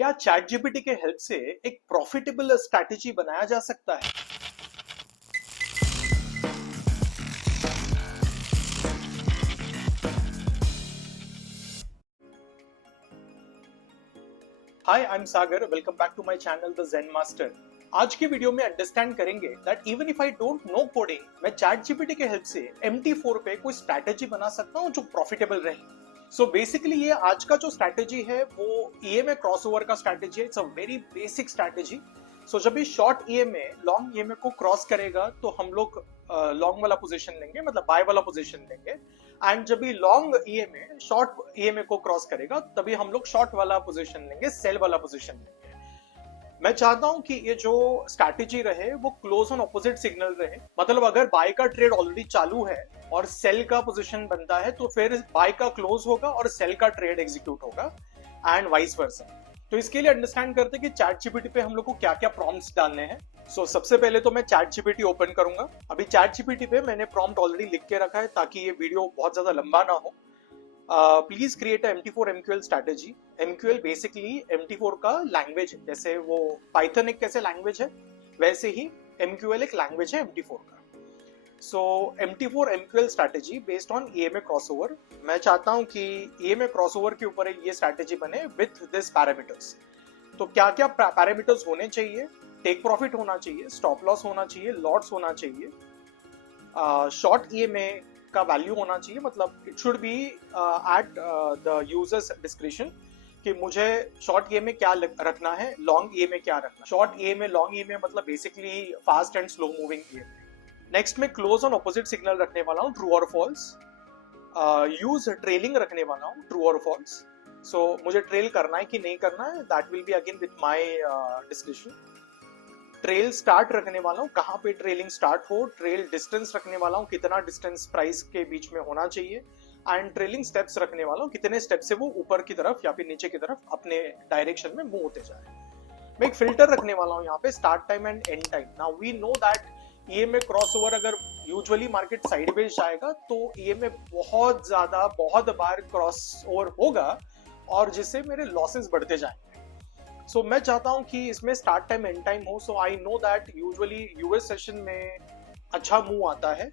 क्या chat GPT के help से एक प्रॉफिटेबल स्ट्रैटेजी बनाया जा सकता है? Hi, I am Sagar. Welcome back to my channel the zen master. आज की वीडियो में अंडरस्टैंड करेंगे that even if I don't know coding, मैं चैट जीपीटी के हेल्प से MT4 पे कोई स्ट्रैटेजी बना सकता हूं जो प्रॉफिटेबल रहे। सो बेसिकली ये आज का जो स्ट्रैटेजी है वो EMA क्रॉसओवर का स्ट्रैटेजी है। It's a very basic strategy. So जब ये शॉर्ट EMA लॉन्ग EMA को क्रॉस करेगा तो हम लोग लॉन्ग वाला पोजीशन लेंगे, मतलब बाय वाला पोजीशन लेंगे। एंड जब भी लॉन्ग EMA शॉर्ट EMA को क्रॉस करेगा तभी हम लोग शॉर्ट वाला पोजीशन लेंगे, सेल वाला पोजीशन लेंगे। मैं चाहता हूं कि ये जो स्ट्रैटेजी रहे वो क्लोज ऑन ऑपोजिट सिग्नल रहे। मतलब अगर बाय का ट्रेड ऑलरेडी चालू है और सेल का पोजीशन बनता है तो फिर बाय का क्लोज होगा और सेल का ट्रेड एग्जीक्यूट होगा एंड वाइस वर्सा। तो इसके लिए अंडरस्टैंड करते हैं कि चैट जीपीटी पे हम लोग को क्या क्या प्रॉम्प्ट्स डालने हैं। सबसे पहले तो मैं चैट जीपीटी ओपन करूंगा। अभी चैट जीपीटी पे मैंने प्रॉम्प्ट ऑलरेडी लिख के रखा है ताकि ये वीडियो बहुत ज्यादा लंबा ना हो। Please create MT4 MQL strategy. MQL basically MT4 का लैंग्वेज है। जैसे वो पाइथन एक कैसे लैंग्वेज है वैसे ही MQL एक लैंग्वेज है MT4 का। सो MT4 MQL strategy based on EMA crossover. मैं चाहता हूं कि EMA क्रॉसओवर के ऊपर ये स्ट्रैटेजी बने विथ दिस पैरामीटर्स। तो क्या क्या पैरामीटर्स होने चाहिए? टेक प्रॉफिट होना चाहिए, स्टॉप लॉस होना चाहिए, लॉट्स होना चाहिए, शॉर्ट EMA का वैल्यू होना चाहिए। मतलब it should be at the users description कि मुझे शॉर्ट EMA क्या रखना है, लॉन्ग EMA क्या रखना है। शॉर्ट EMA लॉन्ग EMA मतलब basically fast and slow moving EMA। Next में क्लोज ऑन ऑपोजिट सिग्नल रखने वाला हूँ, ट्रू और फॉल्स। यूज ट्रेलिंग रखने वाला हूँ, ट्रू और फॉल्स। सो मुझे ट्रेल करना है कि नहीं करना है, that will be again with my discussion. Trail start रखने वाला हूँ, कहाँ पे ट्रेलिंग स्टार्ट हो। ट्रेल डिस्टेंस रखने वाला हूँ, कितना डिस्टेंस प्राइस के बीच में होना चाहिए। एंड ट्रेलिंग स्टेप्स रखने वाला हूँ, कितने स्टेप से वो ऊपर की तरफ या फिर नीचे की तरफ अपने डायरेक्शन में मूव होते जाए। मैं एक फिल्टर रखने वाला हूँ यहाँ पे, start time and end time. Now we know that EMA crossover अगर यूजुअली मार्केट साइडवेज जाएगा तो EMA बहुत ज्यादा बहुत बार क्रॉस ओवर होगा और जिससे मेरे लॉसेस बढ़ते जाएंगे। सो मैं चाहता हूं कि इसमें स्टार्ट टाइम एंड टाइम हो। So I know that usually US session में अच्छा मूव आता है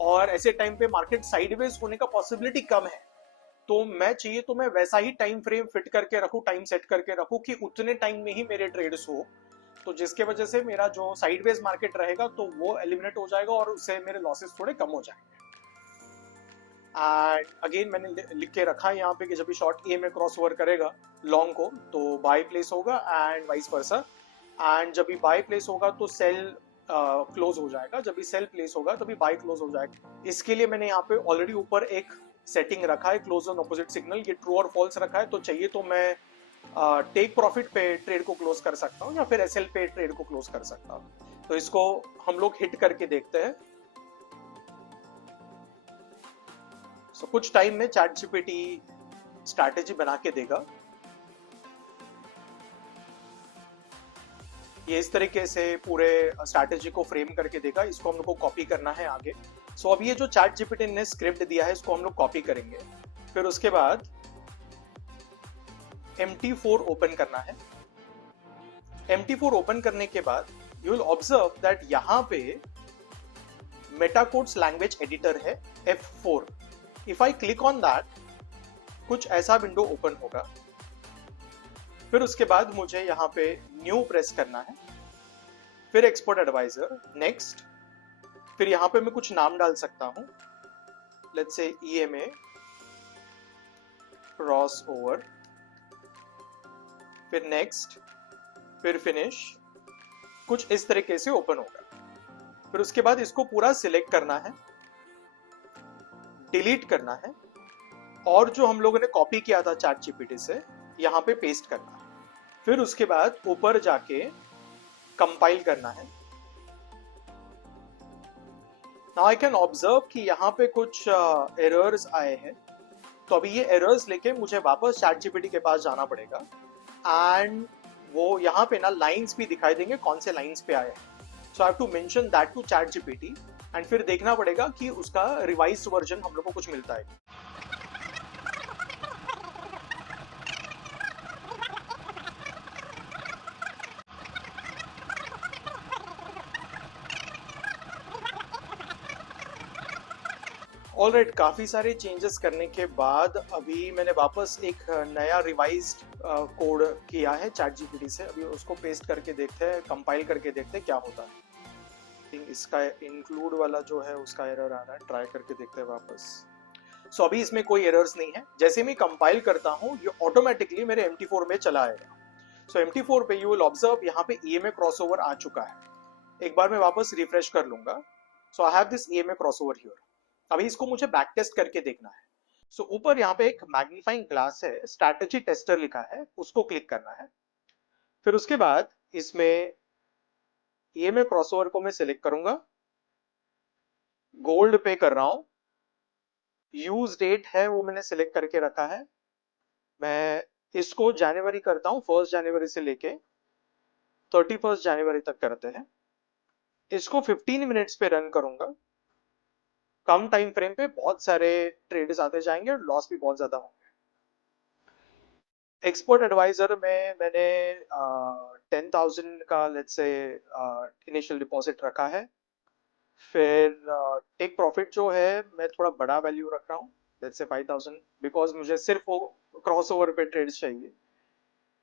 और ऐसे टाइम पे मार्केट साइडवेज होने का पॉसिबिलिटी कम है। तो मैं चाहिए तो मैं वैसा ही टाइम फ्रेम फिट करके रखूं, टाइम सेट करके रखूं कि उतने टाइम में ही मेरे ट्रेड्स हो, तो जिसके वजह से मेरा जो साइडवेज मार्केट रहेगा तो वो एलिमिनेट हो जाएगा और उससे मेरे लॉसेस थोड़े कम हो जाएंगे। एंड अगेन मैंने लिख के रखा है यहाँ पे कि जब भी शॉर्ट EMA क्रॉस ओवर करेगा लॉन्ग को तो बाय प्लेस होगा एंड वाइस वर्सा। एंड जब भी बाय प्लेस होगा तो सेल क्लोज हो जाएगा, जब भी सेल प्लेस होगा तभी बाय क्लोज हो जाएगा। इसके लिए मैंने यहाँ पे ऑलरेडी ऊपर एक सेटिंग रखा है, क्लोज ऑन ऑपोजिट सिग्नल। ये ट्रू और फॉल्स रखा है, तो चाहिए तो मैं टेक प्रॉफिट पे ट्रेड को क्लोज कर सकता हूँ या फिर SL पे ट्रेड को क्लोज कर सकता हूँ। तो इसको हम लोग हिट करके देखते हैं। सो कुछ टाइम में चैट जीपीटी स्ट्रैटेजी बना के देगा। ये इस तरीके से पूरे स्ट्रैटेजी को फ्रेम करके देगा। इसको हम लोग को कॉपी करना है आगे। सो अब ये जो चैट जीपीटी ने स्क्रिप्ट दिया है इसको हम लोग कॉपी करेंगे। फिर उसके बाद MT4 ओपन करना है। MT4 ओपन करने के बाद यू विल ऑब्जर्व दैट यहाँ पे मेटाकोड्स लैंग्वेज एडिटर है F4। If I click on that कुछ ऐसा विंडो ओपन होगा। फिर उसके बाद मुझे यहाँ पे न्यू प्रेस करना है, फिर एक्सपोर्ट एडवाइजर, नेक्स्ट। फिर यहाँ पे मैं कुछ नाम डाल सकता हूँ, let's say EMA cross over, फिर नेक्स्ट, फिर फिनिश। कुछ इस तरीके से ओपन होगा। फिर उसके बाद इसको पूरा सिलेक्ट करना है, डिलीट करना है और जो हम लोगों ने कॉपी किया था चैट जीपीटी से यहाँ पे पेस्ट करना है। फिर उसके बाद ऊपर जाके कंपाइल करना है। नाउ आई कैन ऑब्जर्व कि यहाँ पे कुछ एरर्स आए हैं। तो अभी ये एरर्स लेके मुझे वापस चैट जीपीटी के पास जाना पड़ेगा एंड वो यहाँ पे ना लाइंस भी दिखाई देंगे कौन से लाइंस पे आए हैं। So I have to mention that to chat GPT and फिर देखना पड़ेगा कि उसका रिवाइज्ड वर्जन हम लोग को कुछ मिलता है। ऑलराइट, काफी सारे चेंजेस करने के बाद अभी मैंने वापस एक नया रिवाइज्ड कोड किया है चैट जीपीटी से। अभी उसको पेस्ट करके देखते हैं, कंपाइल करके देखते हैं क्या होता है। इसका इंक्लूड वाला जो है उसका एरर आ रहा है, ट्राई करके देखते हैं वापस। सो अभी इसमें कोई एरर्स नहीं है। जैसे मैं कंपाइल करता हूँ ये ऑटोमेटिकली मेरे MT4 में चला आएगा। सो MT4 पे यू विल ऑब्जर्व यहाँ पे EMA क्रॉसओवर आ चुका है। एक बार मैं वापस रिफ्रेश कर लूंगा। So I have this EMA crossover here. अभी इसको मुझे बैक टेस्ट करके देखना है। सो ऊपर यहाँ पे एक मैग्नीफाइंग ग्लास है, स्ट्रैटेजी टेस्टर लिखा है, उसको क्लिक करना है। फिर उसके बाद इसमें EMA क्रॉसओवर को मैं सिलेक्ट करूंगा, गोल्ड पे कर रहा हूँ, यूज डेट है वो मैंने सिलेक्ट करके रखा है। मैं इसको जनवरी करता हूँ, 1 जनवरी से लेके 31 जनवरी तक करते हैं। इसको 15 मिनट्स पे रन करूंगा। कम टाइम फ्रेम पे बहुत सारे ट्रेड्स आते जाएंगे और लॉस भी बहुत ज्यादा होंगे। एक्सपर्ट एडवाइजर में मैंने 10,000 का लेट्स से इनिशियल डिपॉजिट रखा है। फिर टेक प्रॉफिट जो है मैं थोड़ा बड़ा वैल्यू रख रहा हूँ, लेट्स से 5,000, बिकॉज मुझे सिर्फ वो क्रॉसओवर पे ट्रेड्स चाहिए।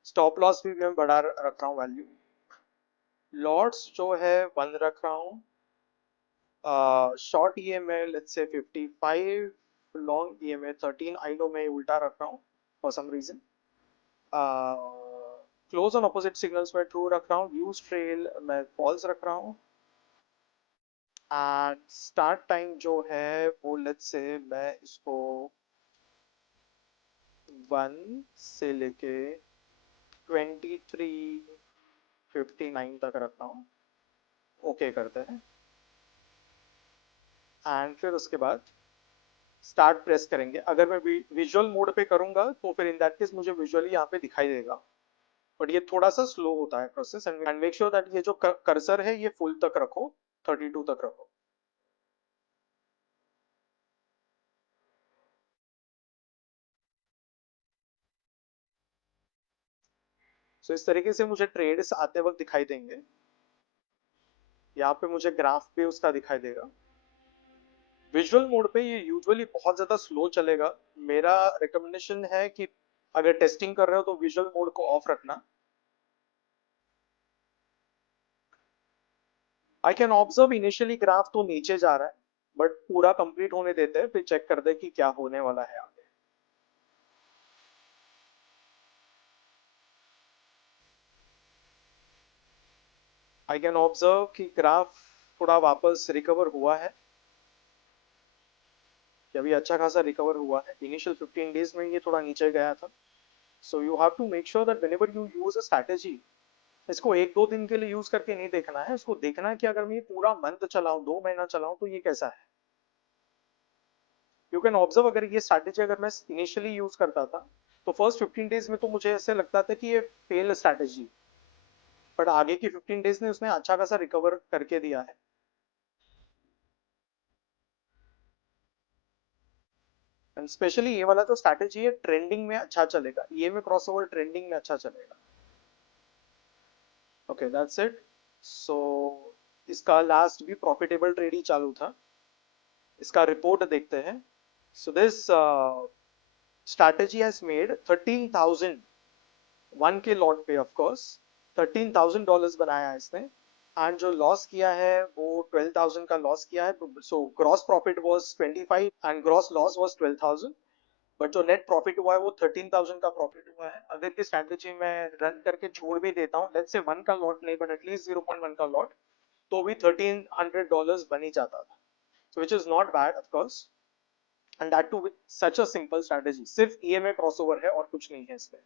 स्टॉप लॉस भी मैं बड़ा रख रहा हूँ वैल्यू। लॉट्स जो है 1 रख रहा हूँ। Short EMA let's say 55, long EMA 13। I know मैं उल्टा रख रहा हूँ for some reason. Close on opposite signals में ट्रू रख रहा हूँ, यूज ट्रेल मैं फॉल्स रख रहा हूँ। एंड स्टार्ट टाइम जो है वो लेट्स से मैं इसको 1 से लेके 23:59 तक रखता हूँ। ओके करते हैं एंड फिर उसके बाद स्टार्ट प्रेस करेंगे। अगर मैं विजुअल मोड पे करूंगा तो फिर इन दैट केस मुझे विजुअली यहाँ पे दिखाई देगा, बट ये थोड़ा सा स्लो होता है process. And make sure that ये जो कर्सर है ये फुल तक रखो, 32 तक रखो। सो इस तरीके से मुझे ट्रेड्स आते वक्त दिखाई देंगे। यहाँ पे मुझे ग्राफ भी उसका दिखाई देगा। विजुअल मोड पे ये यूजुअली बहुत ज्यादा स्लो चलेगा। मेरा रिकमेंडेशन है कि अगर टेस्टिंग कर रहे हो तो विजुअल मोड को ऑफ रखना। I can observe initially graph तो नीचे जा रहा है, बट पूरा कंप्लीट होने देते हैं फिर चेक कर दे कि क्या होने वाला है आगे। आई कैन ऑब्जर्व कि ग्राफ थोड़ा वापस रिकवर हुआ है, अभी अच्छा खासा रिकवर हुआ है। इनिशियल 15 डेज में ये थोड़ा नीचे गया था। So you have to make sure that whenever you use a strategy, इसको 1-2 दिन के लिए यूज करके नहीं देखना है, इसको देखना है कि अगर मैं ये पूरा मंथ चलाऊं, 2 महीना चलाऊं तो ये कैसा है। यू कैन ऑब्जर्व अगर ये स्ट्रैटेजी अगर मैं इनिशियली यूज करता था तो फर्स्ट 15 डेज में तो मुझे ऐसे लगता था कि ये फेल स्ट्रैटेजी, बट आगे की 15 डेज ने उसने अच्छा खासा रिकवर करके दिया है। एंड स्पेशली ये वाला जो स्ट्रैटेजी है ट्रेंडिंग में अच्छा चलेगा, ये में क्रॉसओवर ट्रेंडिंग में अच्छा चलेगा। Okay that's it. सो इसका लास्ट भी प्रॉफिटेबल ट्रेड ही चालू था। इसका रिपोर्ट देखते हैं। So this strategy has made 13,000 1K lot पे ऑफ कोर्स $13,000 बनाया है इसने। एंड जो लॉस किया है वो 12,000 का लॉस किया है। So gross profit was 25 and gross loss was 12,000, but जो नेट प्रॉफिट हुआ है वो 13,000 का प्रॉफिट हुआ है। अगर की स्ट्रैटेजी में रन करके छोड़ भी देता हूँ, लेट्स से 1 का लॉट नहीं बट एटलीस्ट 0.1 का लॉट, तो भी $1,300 बन ही जाता था। So which is not bad of course, and that too with such a simple strategy। सिर्फ EMA क्रॉसओवर है और कुछ नहीं है इसमें।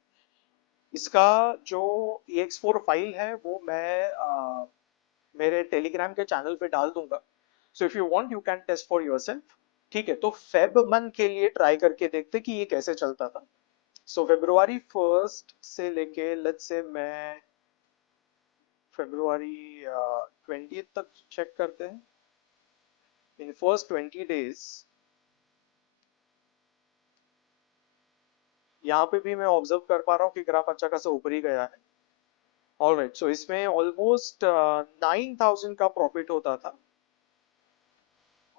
इसका जो EX4 फाइल है वो मैं मेरे टेलीग्राम के चैनल पे डाल दूंगा। So if you want you can test for yourself. ठीक है, तो फेब मंथ के लिए ट्राई करके देखते कि ये कैसे चलता था। सो February 1 से लेके लेट्स से मैं February 20 तक चेक करते हैं। इन फर्स्ट 20 डेज यहाँ पे भी मैं ऑब्जर्व कर पा रहा हूँ कि ग्राफ अच्छा खासा ऊपर ही गया है। ऑलराइट, सो इसमें ऑलमोस्ट 9,000 का प्रॉफिट होता था।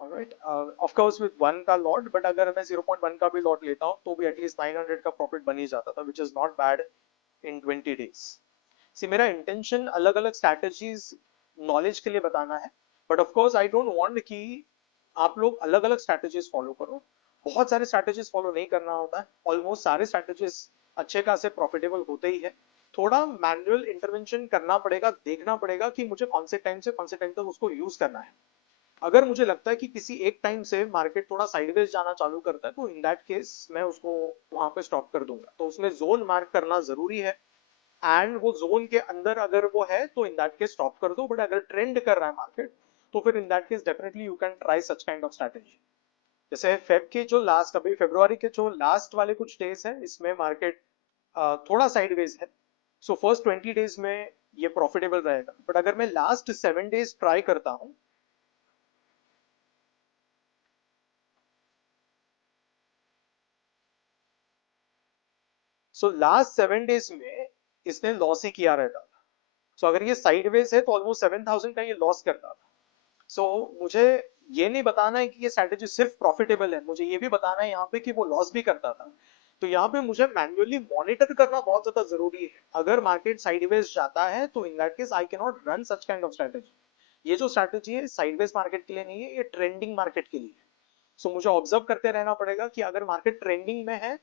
ऑलराइट, ऑफ कोर्स विद 1 का लॉट, बट अगर मैं 0.1 का भी लॉट लेता हूँ तो भी एटलीस्ट 900 का प्रॉफिट बन ही जाता था, which is not bad in 20 days. See मेरा इंटेंशन अलग अलग स्ट्रैटेजीज नॉलेज के लिए बताना है, but of course I don't want कि आप लोग अलग अलग स्ट्रैटेजीज फॉलो करो। बहुत सारे स्ट्रैटेजीज फॉलो नहीं करना होता है, ऑलमोस्ट सारे स्ट्रैटेजीज अच्छे खासे प्रॉफिटेबल होते ही है। थोड़ा मैनुअल इंटरवेंशन करना पड़ेगा, देखना पड़ेगा कि मुझे कौन से टाइम से कौन से टाइम तक उसको यूज करना है। अगर मुझे लगता है कि किसी एक टाइम से मार्केट थोड़ा साइडवेज जाना चालू करता है तो इन दैट केस मैं उसको वहां पे स्टॉप कर दूंगा, तो उसमें जोन मार्क करना जरूरी है। एंड वो जोन के अंदर अगर वो है तो इन दैट केस स्टॉप कर दो, बट अगर ट्रेंड कर रहा है मार्केट तो फिर in that case definitely you can try such kind of strategy. जैसे फेब के जो लास्ट, अभी फरवरी के जो लास्ट वाले कुछ डेज है, इसमें मार्केट थोड़ा साइडवेज है। सो फर्स्ट 20 डेज में ये प्रॉफिटेबल रहेगा, बट अगर मैं लास्ट 7 डेज ट्राई करता हूँ, सो लास्ट 7 डेज में इसने लॉस ही किया रहता था। सो अगर ये साइडवेज है तो ऑलमोस्ट 7,000 का ये लॉस करता था। सो मुझे ये नहीं बताना है कि ये स्ट्रेटेजी सिर्फ प्रॉफिटेबल है, मुझे ये भी बताना है यहाँ पे कि वो लॉस भी करता था। तो यहाँ पे मुझे मैन्युअली मॉनिटर करना बहुत ज्यादा जरूरी है। अगर मार्केट साइडवेज जाता है तो in that case I can not run such kind of strategy. ये जो स्ट्रेटेजी है साइडवेज मार्केट के लिए नहीं है, ये ट्रेंडिंग मार्केट के लिए है। सो मुझे ऑब्जर्व करते रहना पड़ेगा कि अगर मार्केट ट्रेंडिंग में है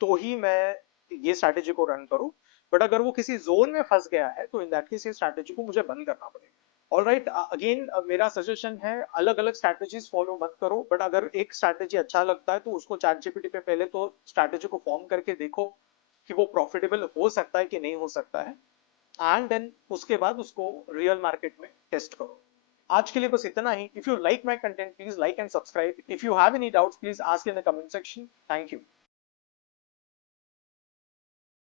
तो ही मैं ये स्ट्रैटेजी को रन करूं, बट अगर वो किसी जोन में फंस गया है तो इन दैट केस ये स्ट्रैटेजी को मुझे बंद करना पड़ेगा। ऑलराइट, अगेन मेरा सजेशन है अलग अलग स्ट्रैटेजीज फॉलो मत करो, बट अगर एक स्ट्रैटेजी अच्छा लगता है तो उसको चैट जीपीटी पे पहले तो स्ट्रैटेजी को फॉर्म करके देखो कि वो प्रॉफिटेबल हो सकता है कि नहीं हो सकता है, एंड देन उसके बाद उसको रियल मार्केट में टेस्ट करो। आज के लिए बस इतना ही। If you like my content please like and subscribe. If you have any doubts please ask in the comment section. Thank you.